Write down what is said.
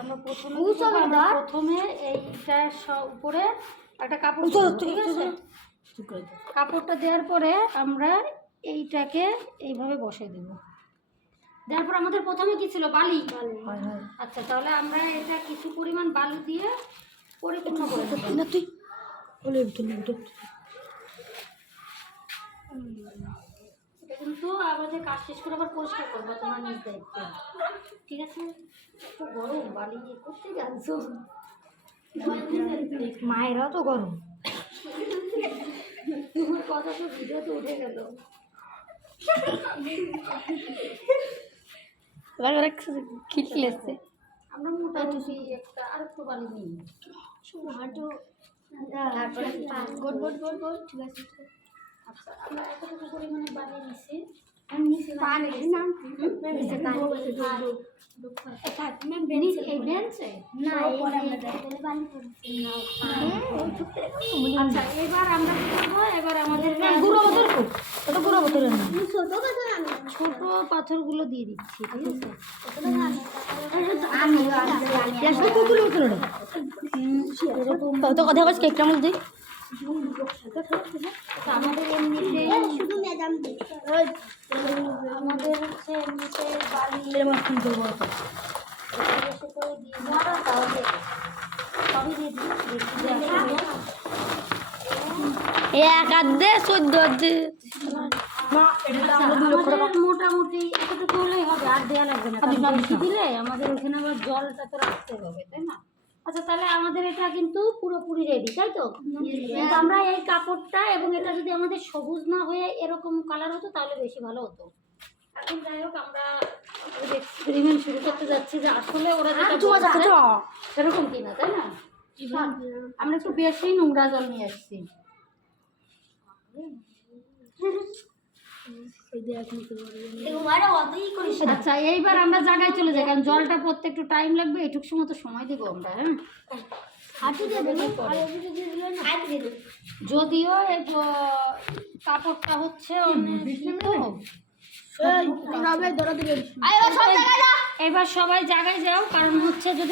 আমরা প্রথমে এইটার উপরে একটা কাপড় ঠিক আছে, কাপড়টা দেওয়ার পরে আমরা এইটাকে এইভাবে বসে দেব। দেওয়ার পর আমাদের প্রথমে কি ছিল, বালি। আচ্ছা, তাহলে আমরা এটা কিছু পরিমাণ বালু দিয়ে পরিপূর্ণ করে দেব। এটা কিন্তু আমাদের কাজ শেষ করে আবার পরিষ্কার করবো, তোমার নিজ দায়িত্ব, ঠিক আছে? খুব গরম, বালি করতে জানছো, মায়েরাও তো গরম। তোমার কথা তো ভিডিওতে উঠে গেল। আমরা মোটামুটি একটা আর একটু বালি নিই, তারপরে ঠিক আছে। আচ্ছা, আমরা এতটুকু পরিমাণে বালি নিচ্ছি। আচ্ছা, এবার আমরা কি করবো, এবার আমাদের ছোট পাথরগুলো দিয়ে দিচ্ছি, ঠিক আছে? আমাদের এমনিতে আমাদের হচ্ছে এমনিতে বালি সবই দিয়ে মোটামুটি এতটুকু হলেই হবে, আর দেওয়া লাগবে না। বেশি দিলে আমাদের ওখানে আবার জলটা তো রাখতে হবে, তাই না? আচ্ছা, তাহলে আমাদের এটা কিন্তু পুরোপুরি রেডি, তাই তো? কিন্তু আমরা এই কাপড়টা এবং এটা যদি আমাদের সবুজ না হয়ে এরকম কালার হতো তাহলে বেশি ভালো হতো। এখন যাই হোক, আমরা এক্সপেরিমেন্ট শুরু করতে যাচ্ছি যে আসলে ওরা এরকম কিনা, তাই না? আমরা একটু বেশি নোংরা জল নিয়ে আসছি। আচ্ছা, এইবার আমরা জায়গায় চলে যাই, কারণ জলটা পড়তে একটু টাইম লাগবে, এইটুকু সময় তো সময় দিব আমরা। হ্যাঁ, যদিও কাপড়টা হচ্ছে এবার সবাই জায়গায় যাও, কারণ হচ্ছে যদি